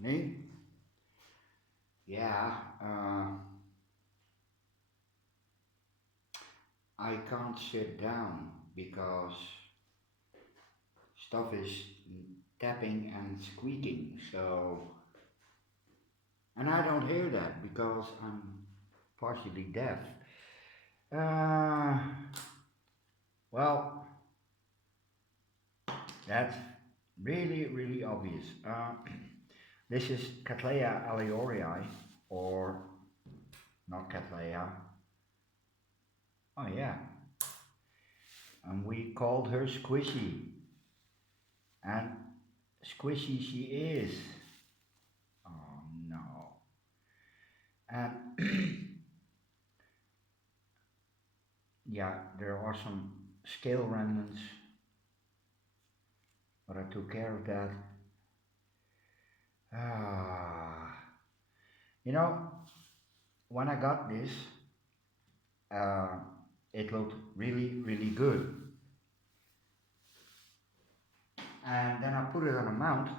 Nee? Yeah, I can't sit down because stuff is tapping and squeaking. So, and I don't hear that because I'm partially deaf. Uh, well, that's really obvious. This is Cattleya Alaorii, or not Cattleya. Oh yeah, and we called her Squishy, and squishy she is. Oh no. And yeah, there are some scale remnants, but I took care of that. Ah, you know, when I got this, uh, it looked really good. And then I put it on a mount,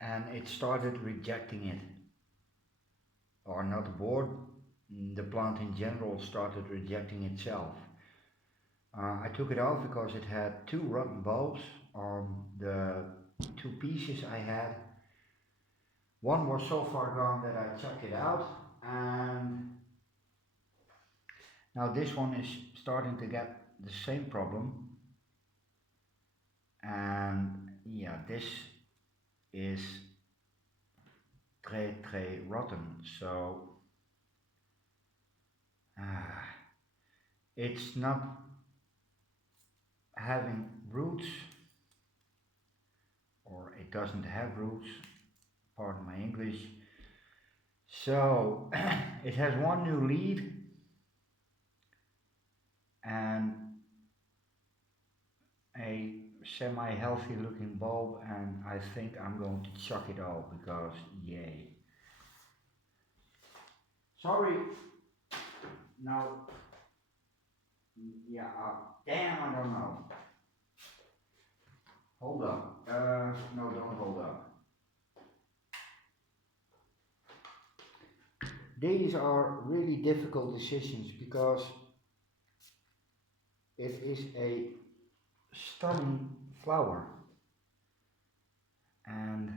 and it started rejecting it. Or not the board, the plant in general started rejecting itself. I took it off because it had two rotten bulbs on the two pieces I had. One was so far gone that I chucked it out, and now this one is starting to get the same problem. And yeah, this is très rotten. So uh, it's not having roots, or it doesn't have roots, pardon my English. So it has one new lead and a semi-healthy looking bulb, and I think I'm going to chuck it all because yay. Sorry. No. Yeah. Damn, I don't know. Hold up. No, don't hold up. These are really difficult decisions because it is a stunning flower. And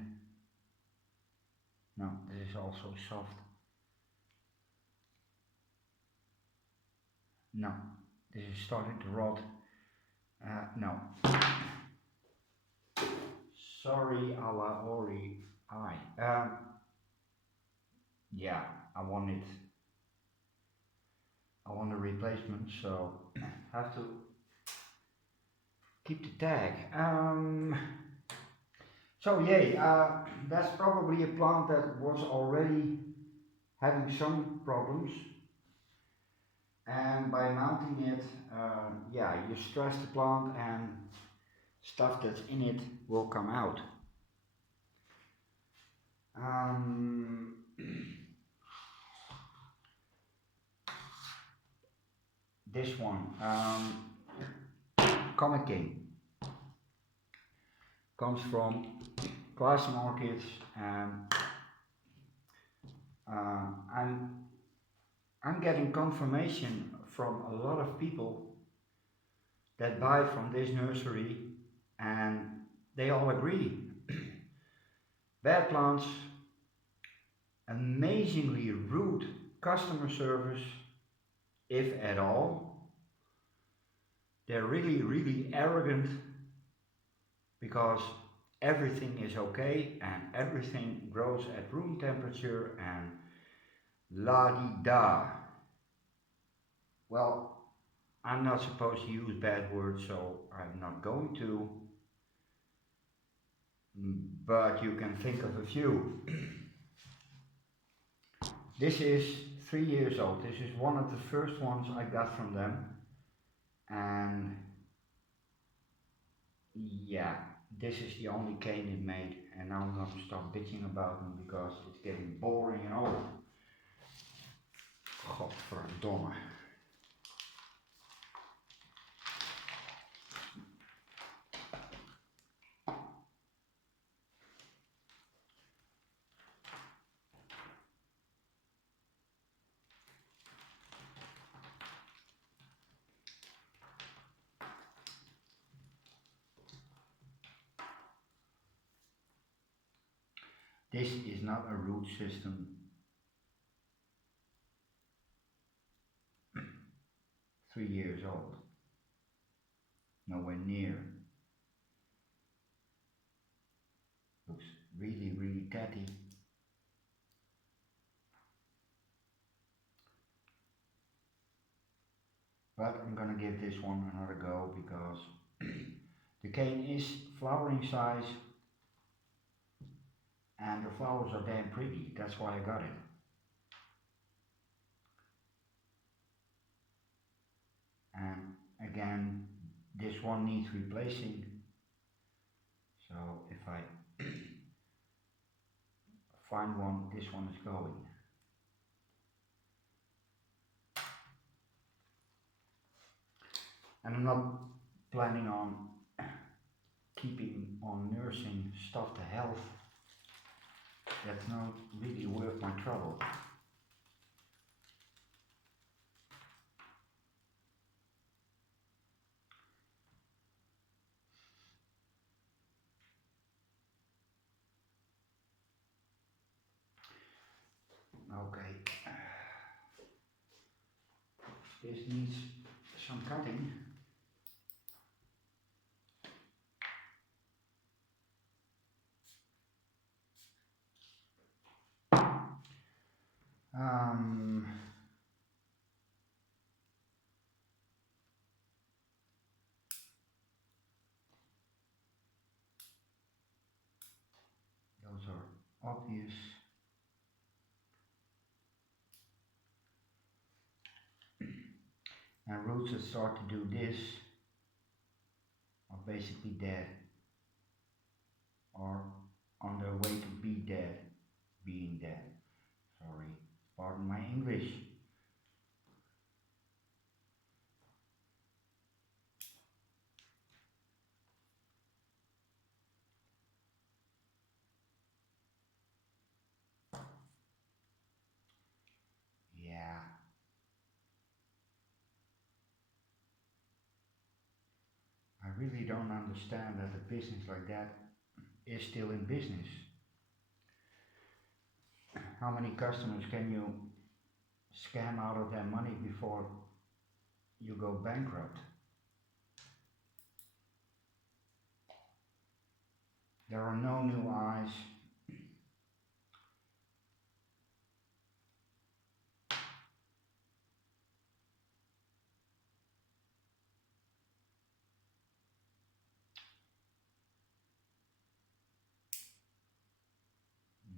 no, this is also soft. No, this is starting to rot. No. Sorry, Alaorii. Yeah, I want it. I want a replacement, so have to keep the tag. So yay, that's probably a plant that was already having some problems, and by mounting it, yeah, you stress the plant and stuff that's in it will come out. Um, this one, Comet comes from class markets, and uh, I'm I'm getting confirmation from a lot of people that buy from this nursery, and they all agree. Bad plants, amazingly rude customer service, if at all. They're really arrogant because everything is okay and everything grows at room temperature and la di da. Well, I'm not supposed to use bad words, so I'm not going to, but you can think of a few. This is 3 years old. This is one of the first ones I got from them, and yeah, this is the only cane it made, and now I'm gonna stop bitching about them because it's getting boring and old. Godverdomme. This is not a root system 3 years old, nowhere near. Looks really, really catty. But I'm gonna give this one another go because the cane is flowering size and the flowers are damn pretty. That's why I got it. And again, this one needs replacing. So if I find one, this one is going. And I'm not planning on keeping on nursing stuff to health. That's not really worth my trouble. Okay, this needs some cutting. Um, those are obvious. And roots that start to do this are basically dead or on their way to be dead, being dead. Sorry, pardon my English. Yeah, I really don't understand that a business like that is still in business. How many customers can you scam out of their money before you go bankrupt? There are no new eyes.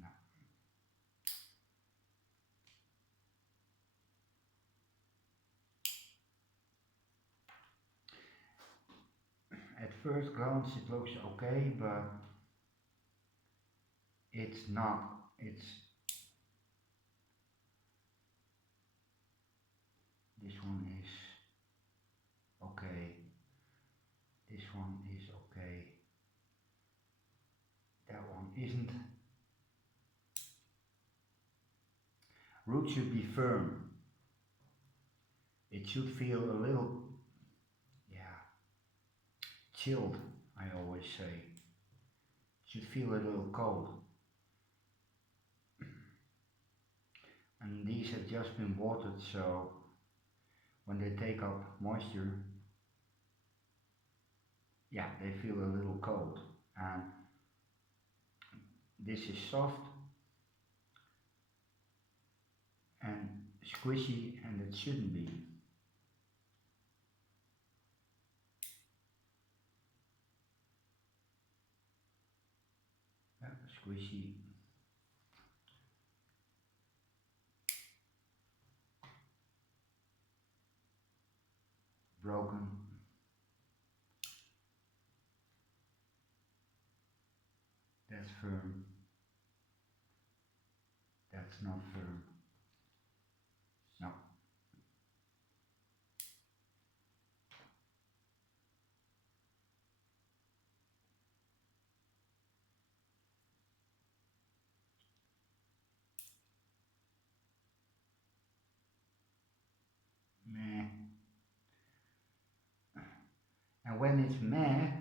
No. At first glance it looks okay, but it's not. It's this one is okay. This one is okay. That one isn't. Root should be firm. It should feel a little, yeah, chilled, I always say. It should feel a little cold. And these have just been watered, so when they take up moisture, yeah, they feel a little cold. And this is soft and squishy, and it shouldn't be. Yeah, squishy, broken. That's firm. That's not firm. No. Meh. And when it's meh,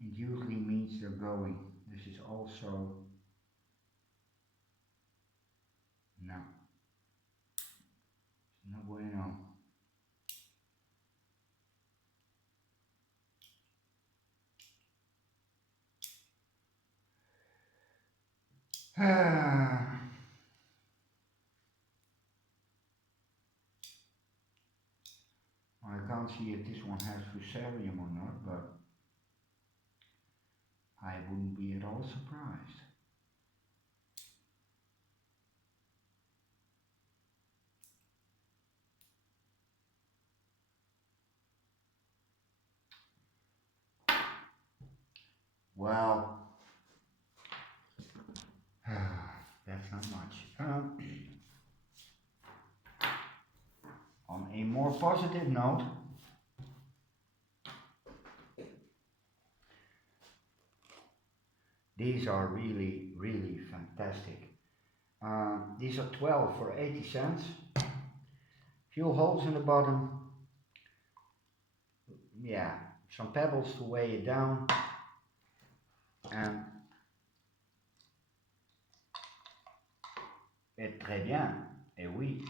it usually means they're going. This is also I can't see if this one has fusarium or not, but I wouldn't be at all surprised. Well, that's not much. On a more positive note, these are really, really fantastic. These are 12 for 80 cents. Few holes in the bottom. Yeah, some pebbles to weigh it down. And it's très bien. Et oui.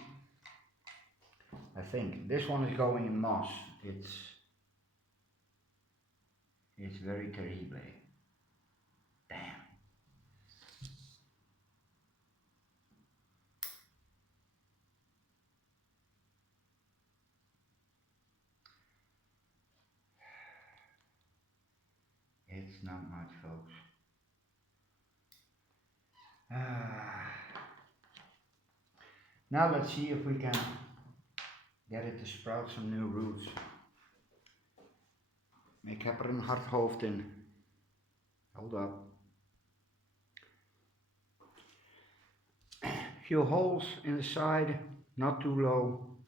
I think this one is going in moss. It's very terrible. Damn. It's not much, folks. Now let's see if we can get it to sprout some new roots. Ik heb er een hard hoofd in. Hold up. Few holes in the side, not too low.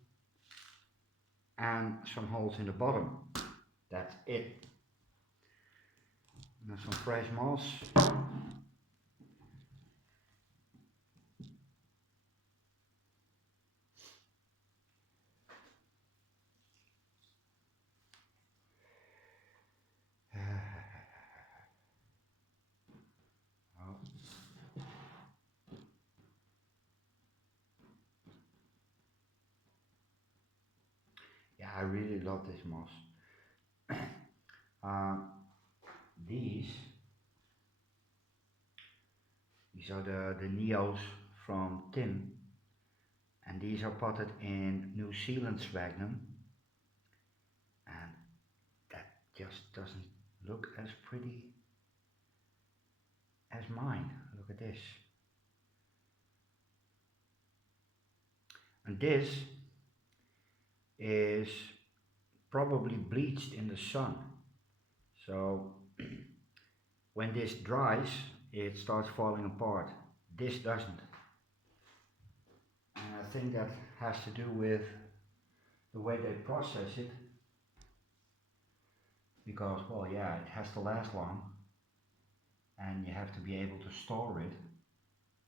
And some holes in the bottom. That's it. And some fresh moss. Yeah, I really love this moss. These are the Neos from Tim, and these are potted in New Zealand sphagnum, and that just doesn't look as pretty as mine. Look at this. And this is probably bleached in the sun. So when this dries, it starts falling apart. This doesn't. And I think that has to do with the way they process it. Because, well, yeah, it has to last long. And you have to be able to store it.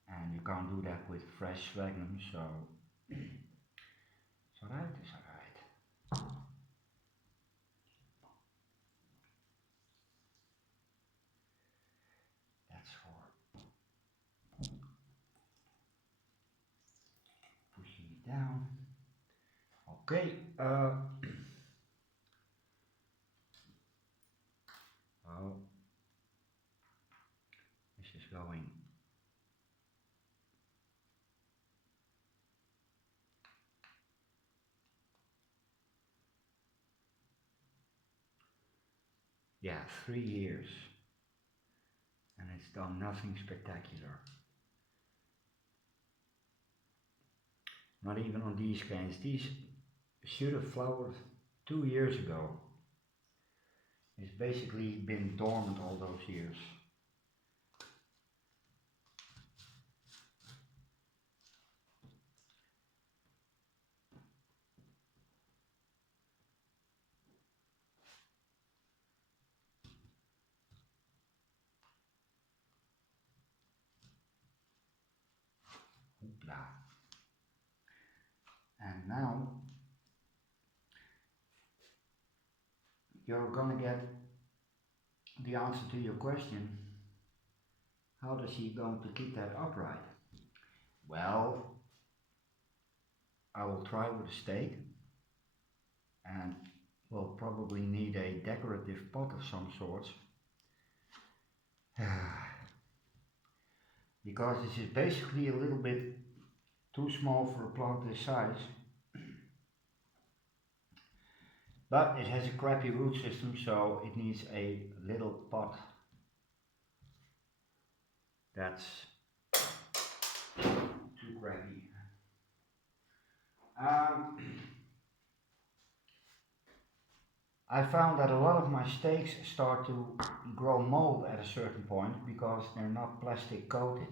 And you can't do that with fresh sphagnum, so it's alright, it's alright. That's for pushing it down. Okay, well, this is going. Yeah, 3 years. And it's done nothing spectacular. Not even on these kinds. These should have flowered 2 years ago. It's basically been dormant all those years. Hoopla. And now you're gonna get the answer to your question. How does he going to keep that upright? Well, I will try with a stake, and we'll probably need a decorative pot of some sort. because this is basically a little bit too small for a plant this size, but it has a crappy root system, so it needs a little pot that's too crappy. Um, I found that a lot of my stakes start to grow mold at a certain point because they're not plastic coated.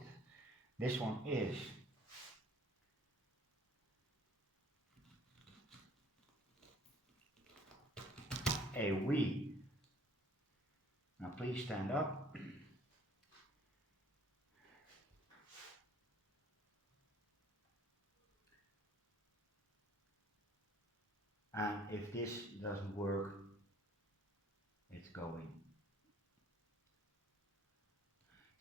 This one is. A wee. Now please stand up. And if this doesn't work, it's going.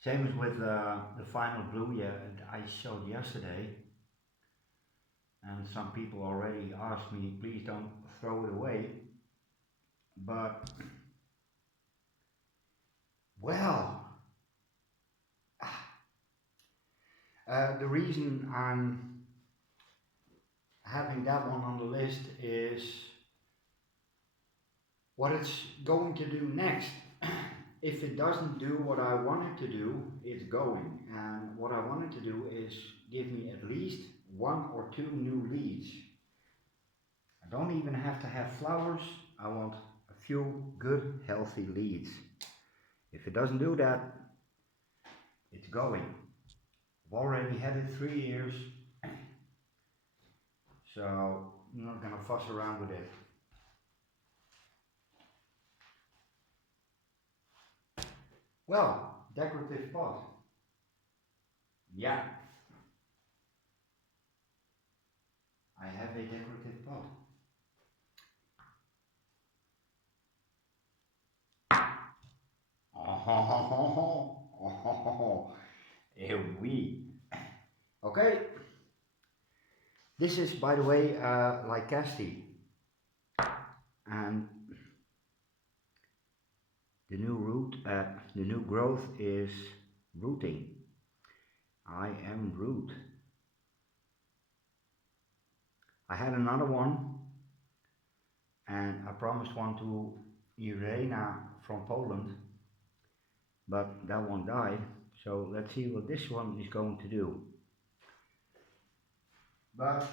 Same as with the final blue, yeah, I showed yesterday. And some people already asked me, please don't throw it away. But, well, the reason I'm having that one on the list is what it's going to do next. If it doesn't do what I want it to do, it's going. And what I want it to do is give me at least 1 or 2 new leads. I don't even have to have flowers. I want a few good, healthy leads. If it doesn't do that, it's going. I've already had it 3 years, so I'm not gonna fuss around with it. Well, decorative pot. Yeah, I have a decorative pot. Oh, oui. Okay, this is, by the way, Lycasti, and the new growth is rooting. I am root. I had another one, and I promised one to Irena from Poland, but that one died. So let's see what this one is going to do. But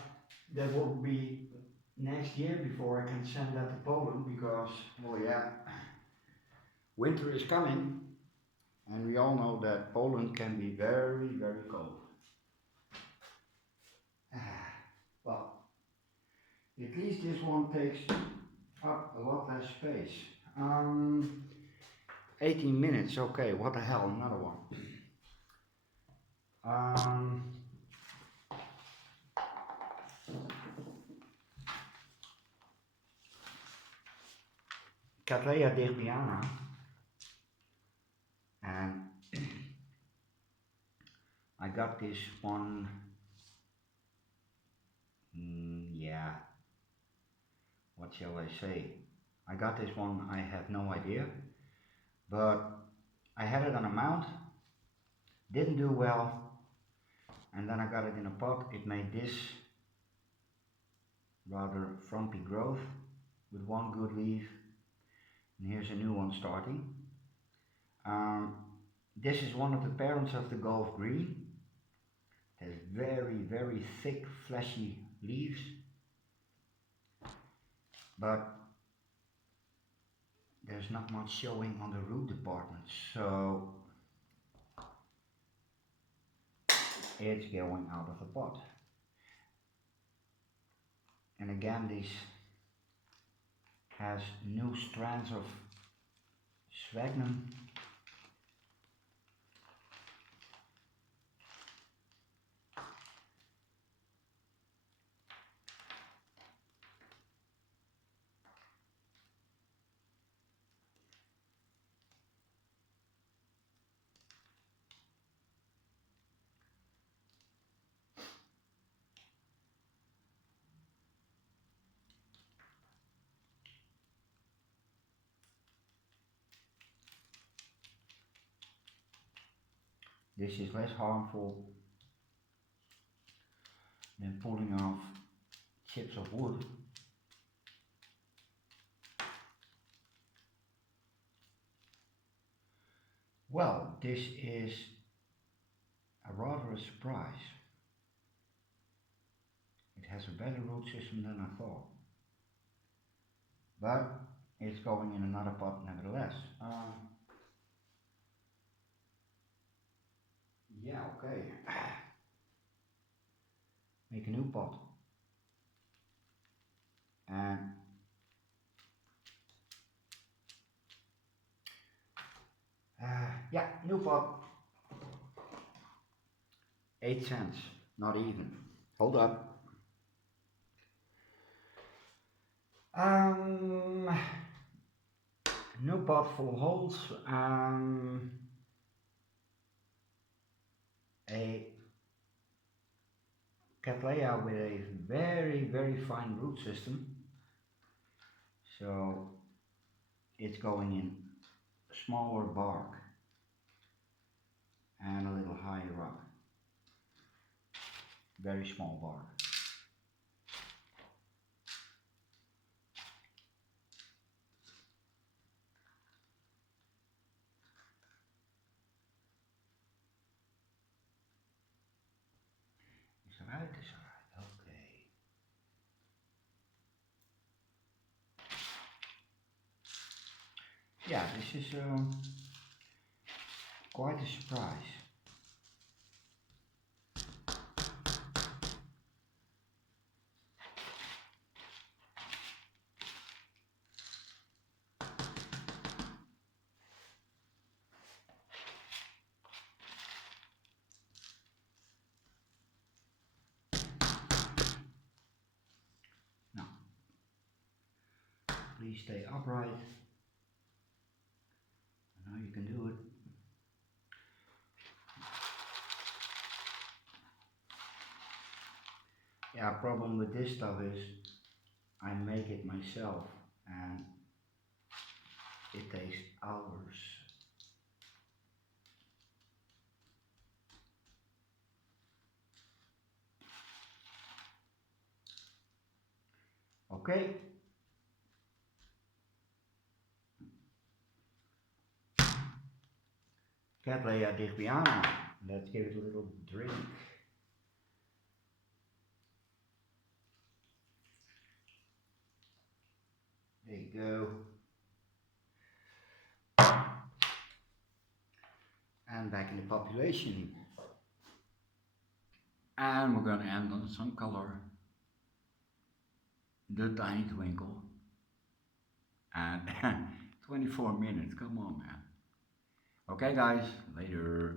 that will be next year before I can send that to Poland because, well, yeah, winter is coming, and we all know that Poland can be very, very cold. Well, at least this one takes up a lot less space. 18 minutes, okay, what the hell, another one. Digbiana, and I got this one, yeah, what shall I say? I got this one, I have no idea, but I had it on a mount, didn't do well, and then I got it in a pot. It made this rather frumpy growth with one good leaf, and here's a new one starting. This is one of the parents of the Gulf Green. It has very, very thick, fleshy leaves, but there's not much showing on the root department, so it's going out of the pot. And again, this has new strands of sphagnum. This is less harmful than pulling off chips of wood. Well, this is a rather a surprise. It has a better root system than I thought. But it's going in another pot nevertheless. Yeah, okay. Make a new pot. And yeah, new pot. 8 cents, not even. Hold up. New pot full of holes. A Cattleya with a very fine root system. So it's going in smaller bark and a little higher up. Very small bark. Is alright, is alright, okay. Yeah, this is quite a surprise. Now, please stay upright. Now you can do it. Yeah, problem with this stuff is I make it myself and it takes hours. Okay. Cattleya Digbiana. Let's give it a little drink. There you go. And back in the population. And we're gonna end on some color. The tiny twinkle. And 24 minutes, come on man. Okay guys, later.